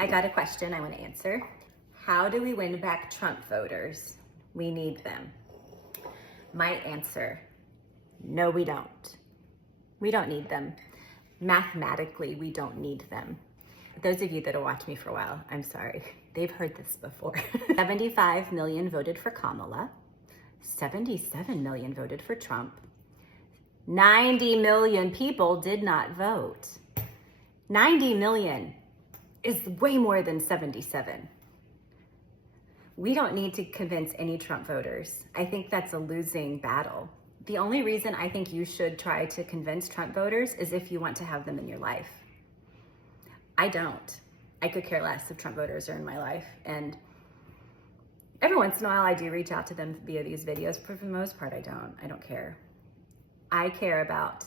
I got a question I want to answer. How do we win back Trump voters? We need them. My answer, no, we don't. We don't need them. Mathematically, we don't need them. Those of you that have watched me for a while, I'm sorry, they've heard this before. 75 million voted for Kamala. 77 million voted for Trump. 90 million people did not vote. 90 million is way more than 77. We don't need to convince any Trump voters. I think that's a losing battle. The only reason I think you should try to convince Trump voters is if you want to have them in your life. I don't. I could care less if Trump voters are in my life. And every once in a while I do reach out to them via these videos, but for the most part I don't care. I care about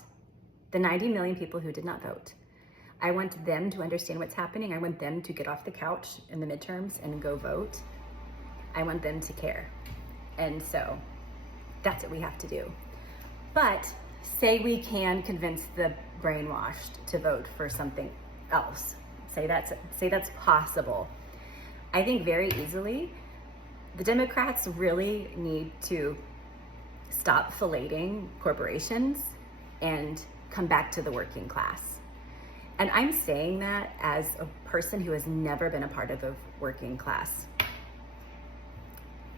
the 90 million people who did not vote. I want them to understand what's happening. I want them to get off the couch in the midterms and go vote. I want them to care. And so that's what we have to do. But say we can convince the brainwashed to vote for something else. Say that's possible. I think very easily the Democrats really need to stop filleting corporations and come back to the working class. And I'm saying that as a person who has never been a part of the working class.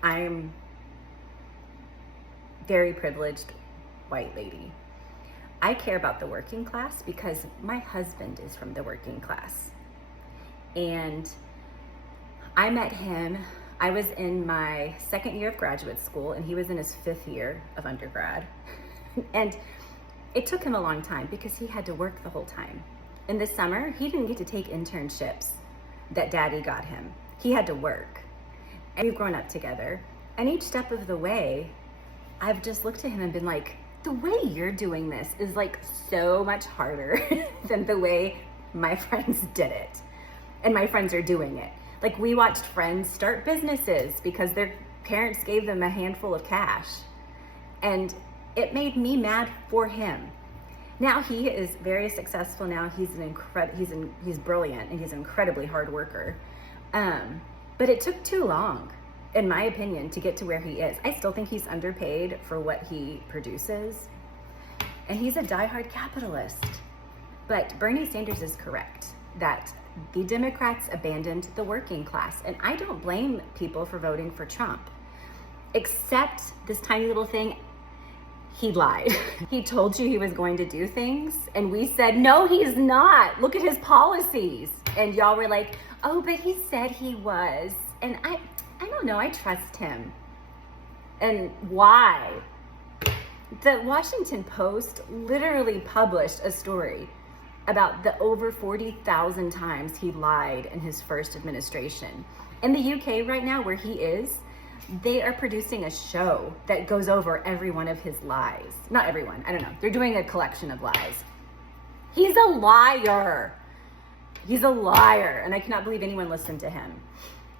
I'm very privileged white lady. I care about the working class because my husband is from the working class. And I met him, I was in my second year of graduate school and he was in his 5th year of undergrad. And it took him a long time because he had to work the whole time. In the summer, he didn't get to take internships that daddy got him. He had to work. And we've grown up together. And each step of the way, I've just looked at him and been like, the way you're doing this is like so much harder than the way my friends did it. And my friends are doing it. Like we watched friends start businesses because their parents gave them a handful of cash. And it made me mad for him. Now he is very successful. Now he's brilliant and he's an incredibly hard worker. But it took too long, in my opinion, to get to where he is. I still think he's underpaid for what he produces. And he's a diehard capitalist. But Bernie Sanders is correct that the Democrats abandoned the working class. And I don't blame people for voting for Trump, except this tiny little thing. He lied. He told you he was going to do things. And we said, no, he's not. Look at his policies. And y'all were like, oh, but he said he was. And I don't know, I trust him. And why? The Washington Post literally published a story about the over 40,000 times he lied in his first administration. In the UK right now, where he is, they are producing a show that goes over every one of his lies. Not everyone, I don't know. They're doing a collection of lies. He's a liar. He's a liar, and I cannot believe anyone listened to him.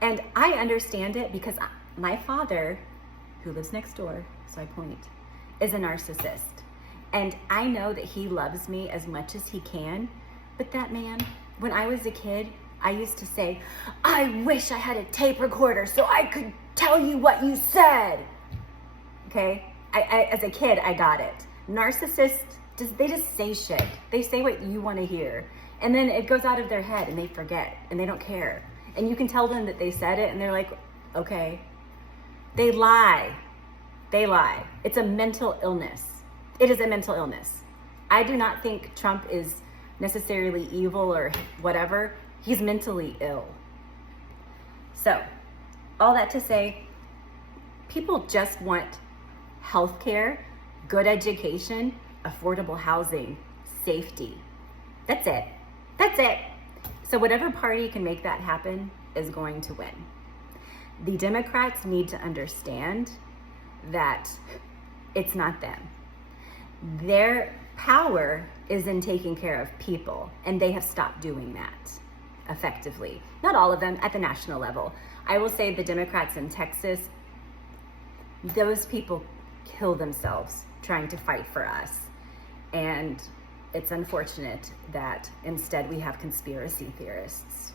And I understand it because my father, who lives next door, so I point, is a narcissist. And I know that he loves me as much as he can, but that man, when I was a kid, I used to say, I wish I had a tape recorder so I could tell you what you said. Okay? I as a kid, I got it. Narcissists, they just say shit. They say what you want to hear. And then it goes out of their head and they forget and they don't care. And you can tell them that they said it and they're like, okay. They lie. They lie. It's a mental illness. It is a mental illness. I do not think Trump is necessarily evil or whatever. He's mentally ill. So, all that to say, people just want healthcare, good education, affordable housing, safety. That's it. That's it. So whatever party can make that happen is going to win. The Democrats need to understand that it's not them. Their power is in taking care of people, and they have stopped doing that effectively. Not all of them at the national level. I will say the Democrats in Texas, those people kill themselves trying to fight for us. And it's unfortunate that instead we have conspiracy theorists.